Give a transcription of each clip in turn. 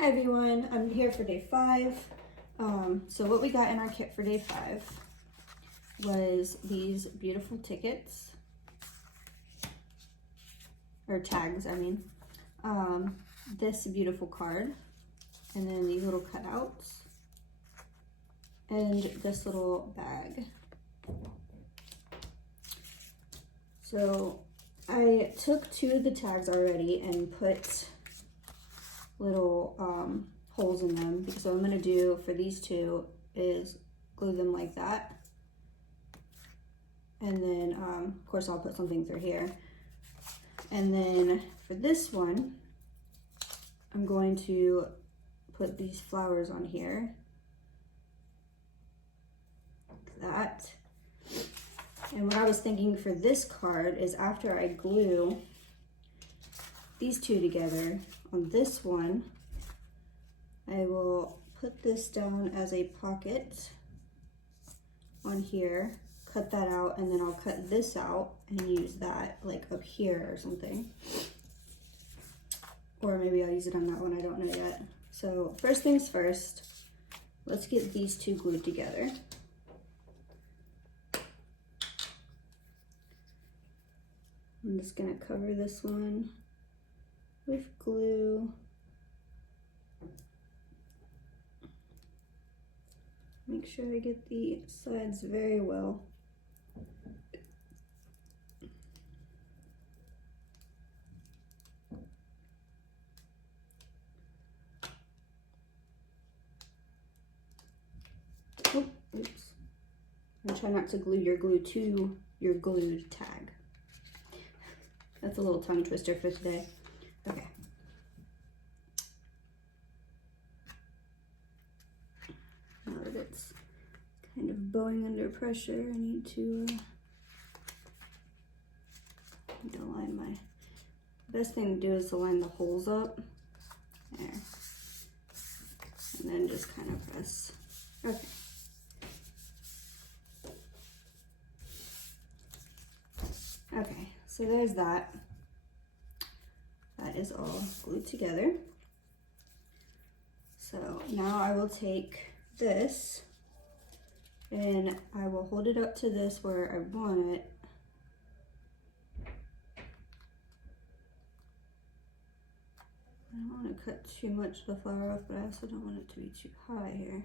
Hi everyone, I'm here for day 5. So what we got in our kit for day 5 was these beautiful tickets, or tags, I mean. This beautiful card, and then these little cutouts, and this little bag. So I took 2 of the tags already and put little holes in them, because what I'm going to do for these 2 is glue them like that, and then of course I'll put something through here, and then for this one I'm going to put these flowers on here like that. And what I was thinking for this card is, after I glue these 2 together on this one, I will put this down as a pocket on here, cut that out, and then I'll cut this out and use that like up here or something. Or maybe I'll use it on that one, I don't know yet. So first things first, let's get these 2 glued together. I'm just gonna cover this one with glue. Make sure I get the sides very well. Oh, oops. And try not to glue your glue to your glued tag. That's a little tongue twister for today. Okay. Now that it's kind of bowing under pressure, I need to line my... The best thing to do is to line the holes up. There. And then just kind of press. Okay. Okay, so there's that. That is all glued together. So now I will take this and I will hold it up to this where I want it. I don't want to cut too much of the flower off, but I also don't want it to be too high here.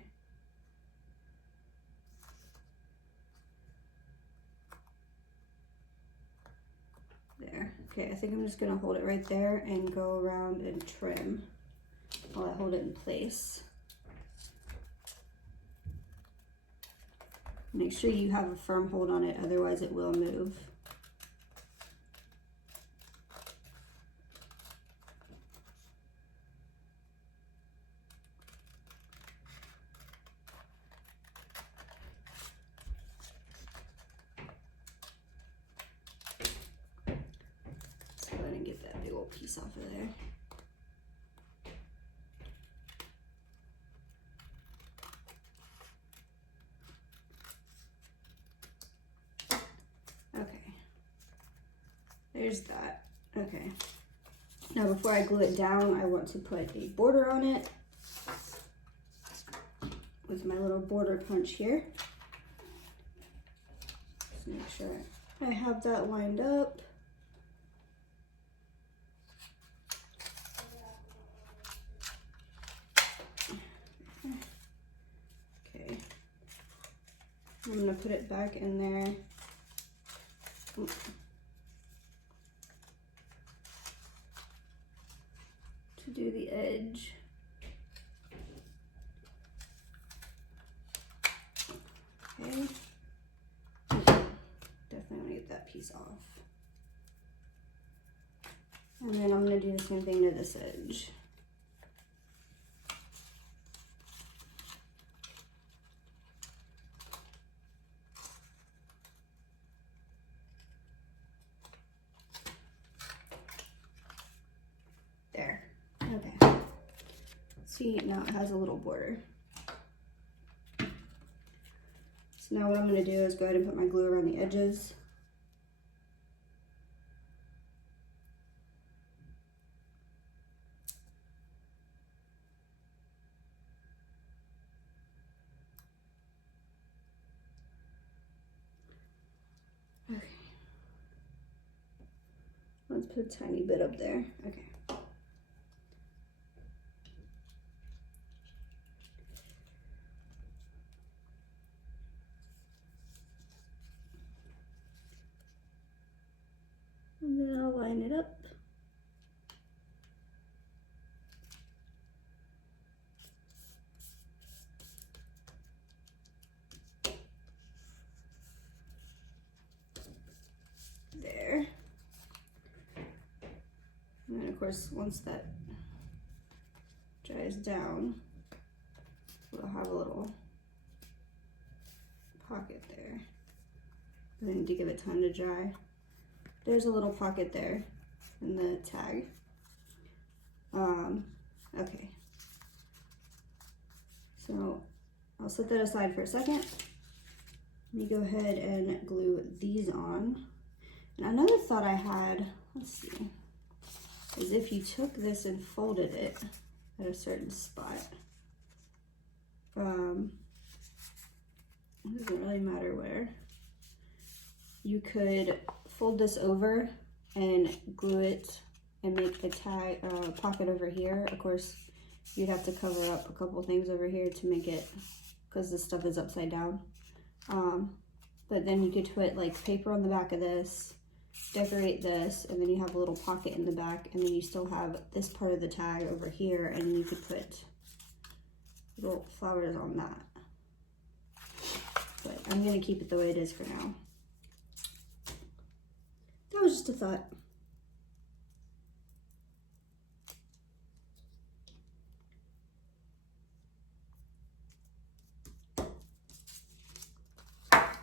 There. Okay, I think I'm just gonna hold it right there and go around and trim while I hold it in place. Make sure you have a firm hold on it, otherwise it will move. So go ahead and get that big old piece off of there. There's that. Okay. Now before I glue it down, I want to put a border on it with my little border punch here. Just make sure I have that lined up. Okay. I'm gonna put it back in there. Ooh. To do the edge. Okay. Definitely want to get that piece off. And then I'm going to do the same thing to this edge. There. Okay. See, now it has a little border. So now what I'm going to do is go ahead and put my glue around the edges. Put a tiny bit up there. Okay. And then I'll line it up. There. And then of course, once that dries down, we'll have a little pocket there. I need to give it time to dry. There's a little pocket there in the tag. Okay. So I'll set that aside for a second. Let me go ahead and glue these on. And another thought I had, let's see, is if you took this and folded it at a certain spot, it doesn't really matter where, you could fold this over and glue it and make a tag pocket over here. Of course, you'd have to cover up a couple things over here to make it, because this stuff is upside down. But then you could put like paper on the back of this, decorate this, and then you have a little pocket in the back, and then you still have this part of the tag over here, and you could put little flowers on that. But I'm gonna keep it the way it is for now. That was just a thought.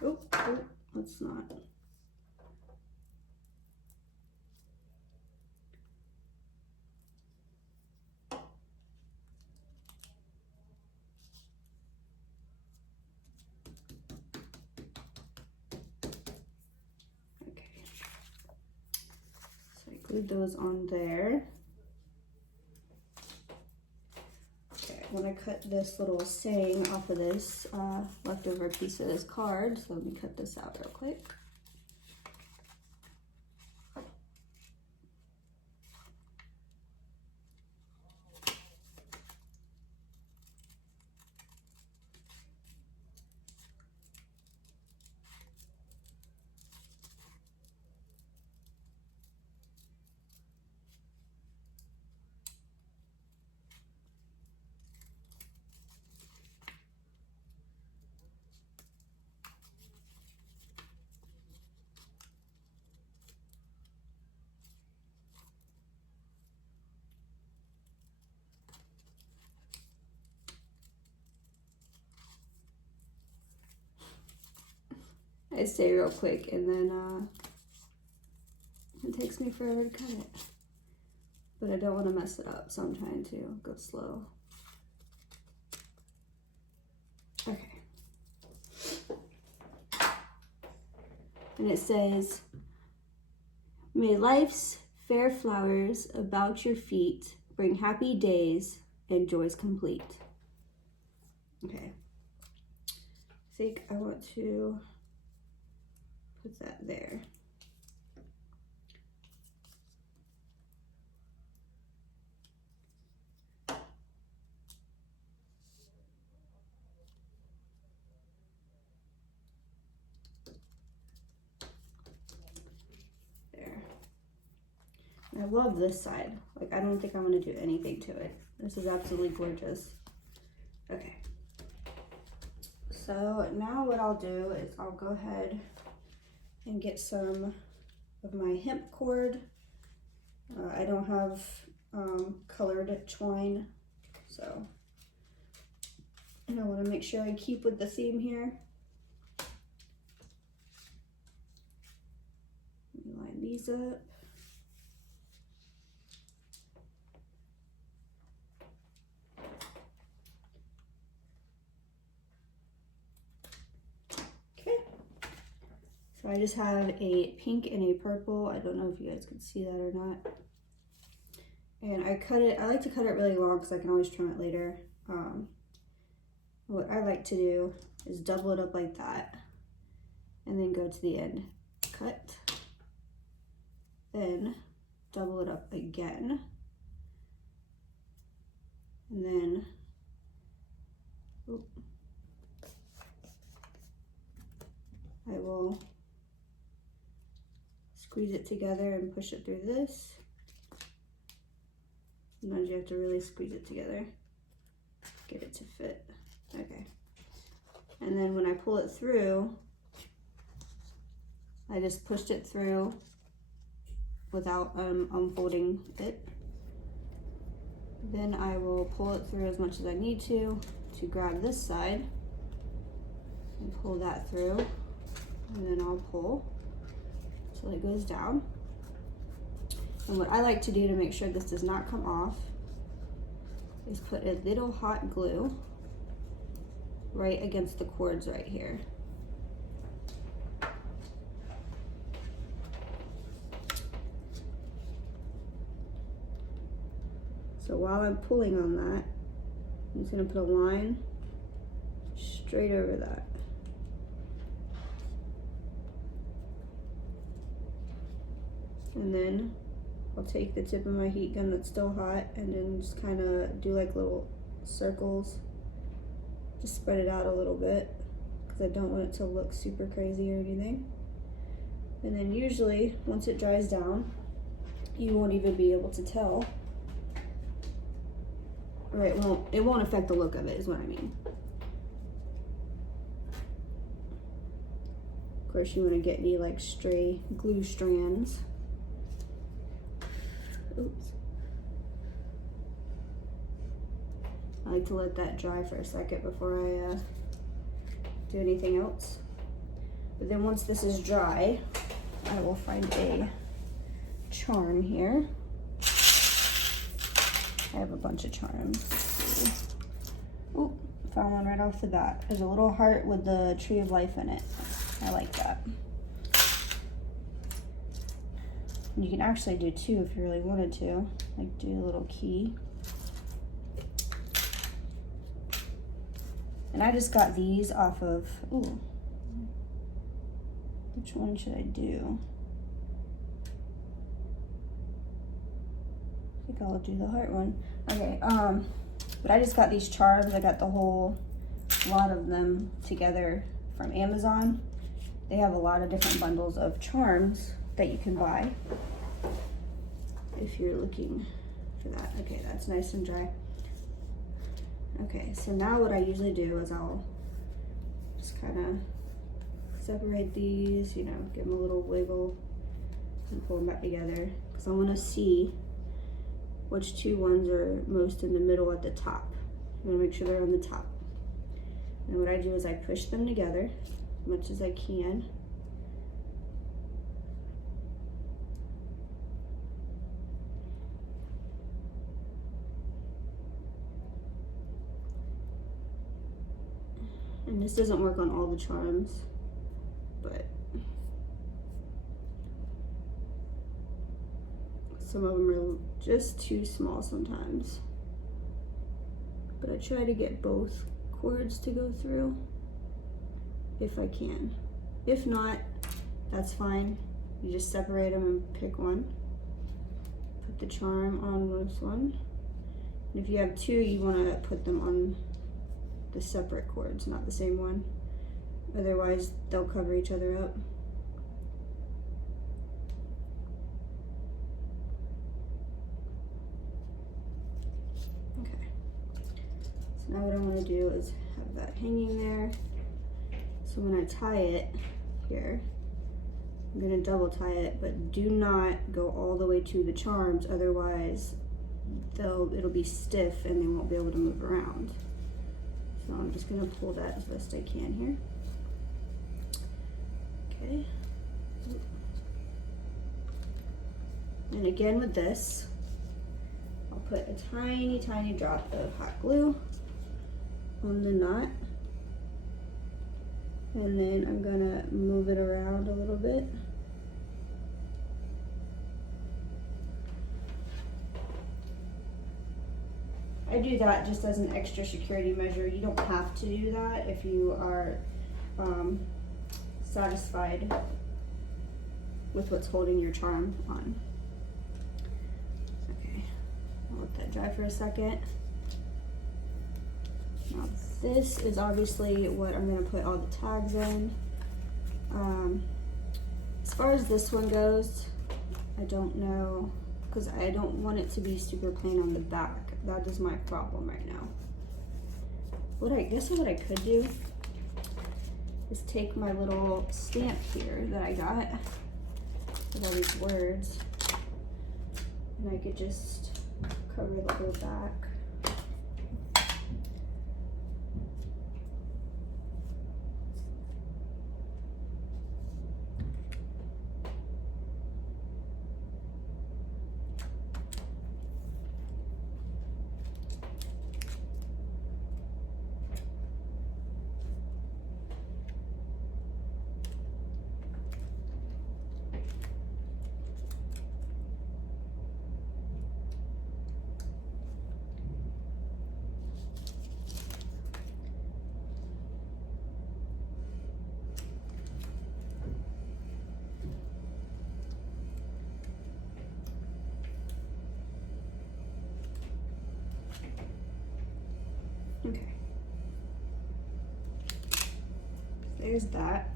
Oh, let's not. Okay. So I glued those on there. I want to cut this little saying off of this leftover piece of this card, so let me cut this out real quick. I say real quick and then it takes me forever to cut it. But I don't want to mess it up, so I'm trying to go slow. Okay. And it says, "May life's fair flowers about your feet bring happy days and joys complete." Okay. I think I want to put that there. There. And I love this side. Like, I don't think I'm going to do anything to it. This is absolutely gorgeous. Okay. So now what I'll do is I'll go ahead and get some of my hemp cord. I don't have colored twine, so and I want to make sure I keep with the theme here. Let me line these up. So I just have a pink and a purple. I don't know if you guys can see that or not. And I cut it, I like to cut it really long because I can always trim it later. What I like to do is double it up like that and then go to the end. Cut. Then double it up again. And then, I will squeeze it together and push it through this. Sometimes you have to really squeeze it together, get it to fit. Okay. And then when I pull it through, I just pushed it through without unfolding it. Then I will pull it through as much as I need to grab this side and pull that through. And then I'll pull till it goes down. And what I like to do to make sure this does not come off is put a little hot glue right against the cords right here. So while I'm pulling on that, I'm just gonna put a line straight over that. And then I'll take the tip of my heat gun that's still hot and then just kind of do like little circles. Just spread it out a little bit because I don't want it to look super crazy or anything. And then usually once it dries down, you won't even be able to tell. Or it won't affect the look of it is what I mean. Of course you want to get any like stray glue strands. Oops. I like to let that dry for a second before I do anything else. But then once this is dry, I will find a charm here. I have a bunch of charms. Oh, found one right off the bat. There's a little heart with the tree of life in it. I like that. You can actually do two if you really wanted to. Like do a little key. And I just got these off of, ooh. Which one should I do? I think I'll do the heart one. Okay, but I just got these charms. I got the whole lot of them together from Amazon. They have a lot of different bundles of charms that you can buy if you're looking for that. Okay, that's nice and dry. Okay, so now what I usually do is I'll just kind of separate these, you know, give them a little wiggle and pull them back together because I want to see which two ones are most in the middle at the top. I'm going to make sure they're on the top. And what I do is I push them together as much as I can. And this doesn't work on all the charms, but some of them are just too small sometimes. But I try to get both cords to go through if I can. If not, that's fine. You just separate them and pick one. Put the charm on this one. And if you have two, you want to put them on the separate cords, not the same one. Otherwise, they'll cover each other up. Okay. So now what I want to do is have that hanging there. So when I tie it here, I'm going to double tie it, but do not go all the way to the charms, otherwise it'll be stiff and they won't be able to move around. So I'm just gonna pull that as best I can here. Okay. And again with this, I'll put a tiny, tiny drop of hot glue on the knot. And then I'm gonna move it around a little bit. I do that just as an extra security measure. You don't have to do that if you are satisfied with what's holding your charm on. let that dry for a second. Now this is obviously what I'm gonna put all the tags in. As far as this one goes, I don't know, because I don't want it to be super plain on the back. That is my problem right now. What I could do is take my little stamp here that I got with all these words, and I could just cover the whole back. Okay. There's that.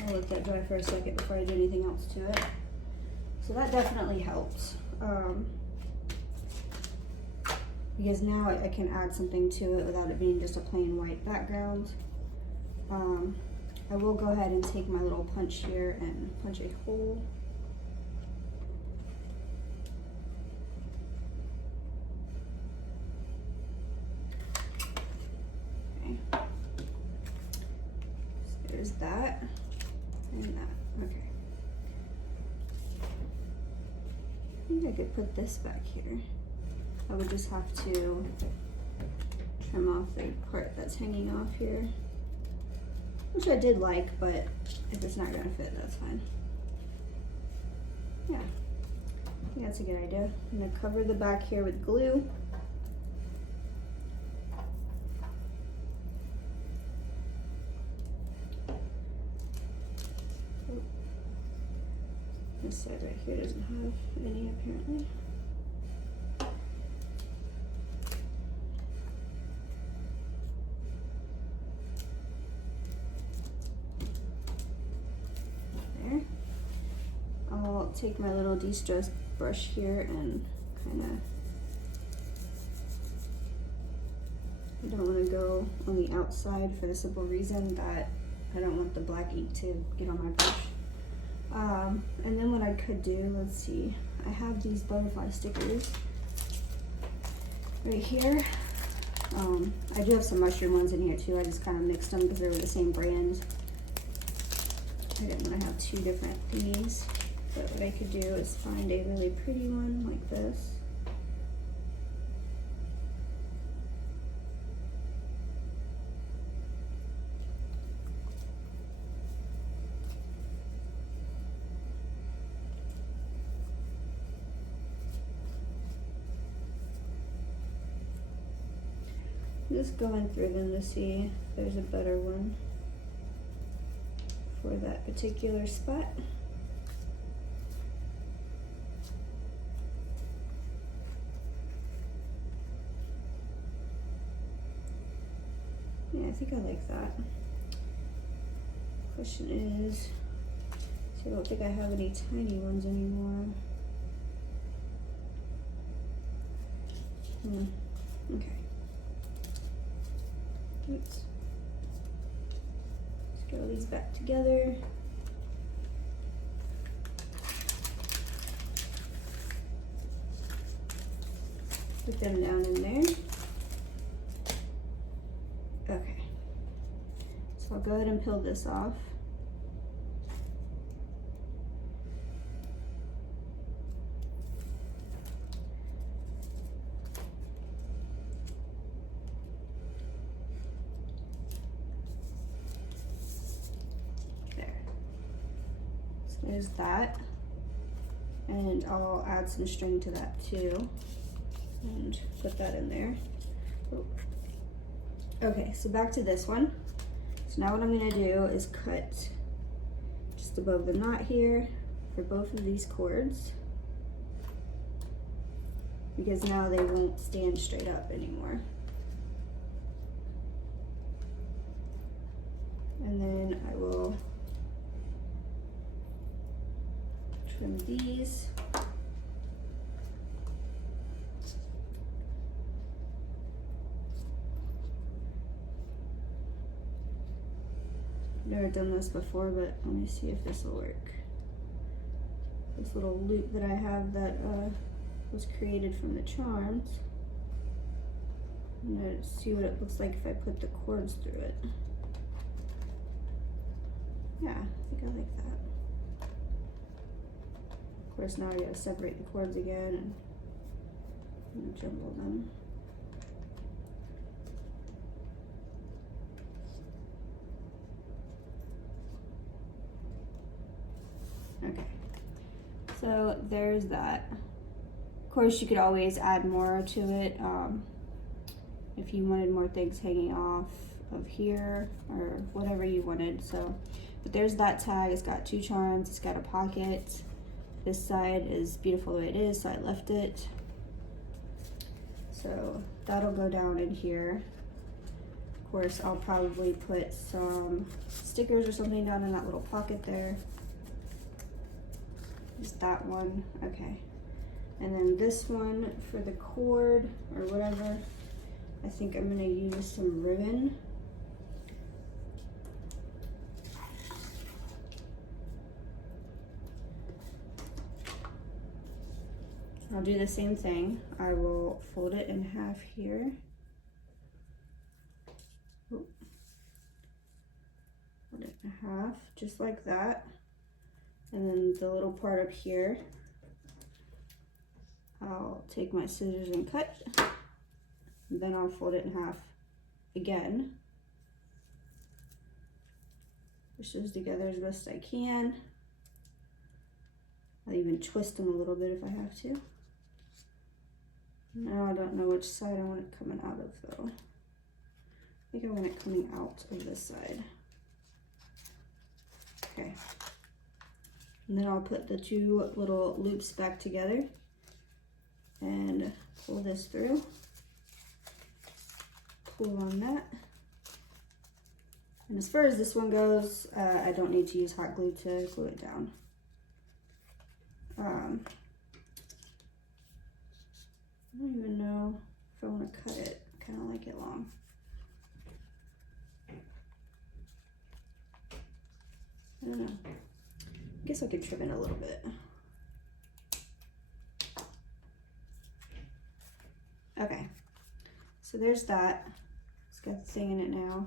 I'll let that dry for a second before I do anything else to it. So that definitely helps. Because now I can add something to it without it being just a plain white background. I will go ahead and take my little punch here and punch a hole. There's that and that. Okay. I think I could put this back here. I would just have to trim off the part that's hanging off here, which I did like, but if it's not gonna fit, that's fine. Yeah, I think that's a good idea. I'm gonna cover the back here with glue. This side right here doesn't have any apparently. There. I'll take my little de-stress brush here and kind of, I don't want to go on the outside for the simple reason that I don't want the black ink to get on my brush. And then what I could do, let's see, I have these butterfly stickers right here. I do have some mushroom ones in here too. I just kind of mixed them because they were the same brand. I didn't want to have two different thingies. But what I could do is find a really pretty one like this. Just going through them to see if there's a better one for that particular spot. Yeah, I think I like that. Question is, see, I don't think I have any tiny ones anymore. Okay. Oops. Let's get all these back together. Put them down in there. Okay. So I'll go ahead and peel this off. There's that, and I'll add some string to that too and put that in there. Okay, so back to this one. So now what I'm going to do is cut just above the knot here for both of these cords. because now they won't stand straight up anymore. And then I will trim these. Never done this before, but let me see if this will work. This little loop that I have that was created from the charms. I'm gonna see what it looks like if I put the cords through it. Yeah, I think I like that. Of course, now I gotta separate the cords again and jumble them. Okay, so there's that. Of course, you could always add more to it if you wanted more things hanging off of here or whatever you wanted. So, but there's that tag. It's got 2 charms. It's got a pocket. This side is beautiful the way it is, so I left it. So that'll go down in here. Of course, I'll probably put some stickers or something down in that little pocket there. Just that one, okay. And then this one for the cord or whatever, I think I'm gonna use some ribbon. I'll do the same thing. I will fold it in half here. Fold it in half, just like that. And then the little part up here, I'll take my scissors and cut. And then I'll fold it in half again. Push those together as best I can. I'll even twist them a little bit if I have to. Now I don't know which side I want it coming out of though. I think I want it coming out of this side. Okay. And then I'll put the 2 little loops back together and pull this through. Pull on that. And as far as this one goes, I don't need to use hot glue to glue it down. I don't even know if I want to cut it. I kind of like it long. I don't know. I guess I could trim it a little bit. Okay, so there's that. It's got the thing in it now.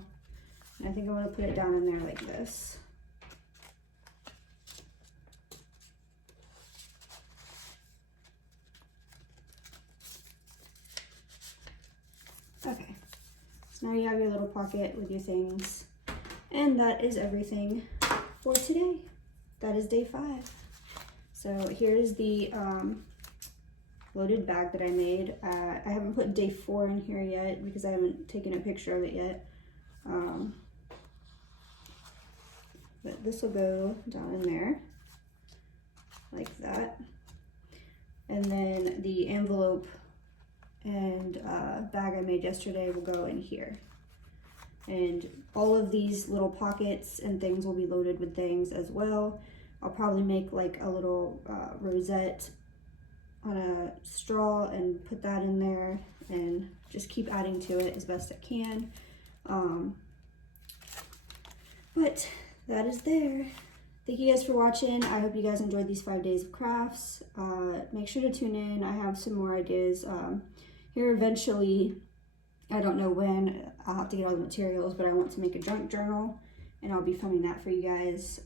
And I think I want to put it down in there like this. Okay, so now you have your little pocket with your things. And that is everything for today. That is day 5. So here's the loaded bag that I made. I haven't put day 4 in here yet because I haven't taken a picture of it yet. But this will go down in there like that. And then the envelope and bag I made yesterday will go in here. And all of these little pockets and things will be loaded with things as well. I'll probably make like a little rosette on a straw and put that in there and just keep adding to it as best I can. But that is there. Thank you guys for watching. I hope you guys enjoyed these 5 days of crafts. Make sure to tune in. I have some more ideas here eventually. I don't know when I'll have to get all the materials, but I want to make a junk journal and I'll be filming that for you guys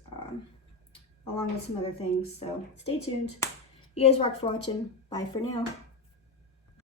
along with some other things. So stay tuned. You guys rock for watching. Bye for now.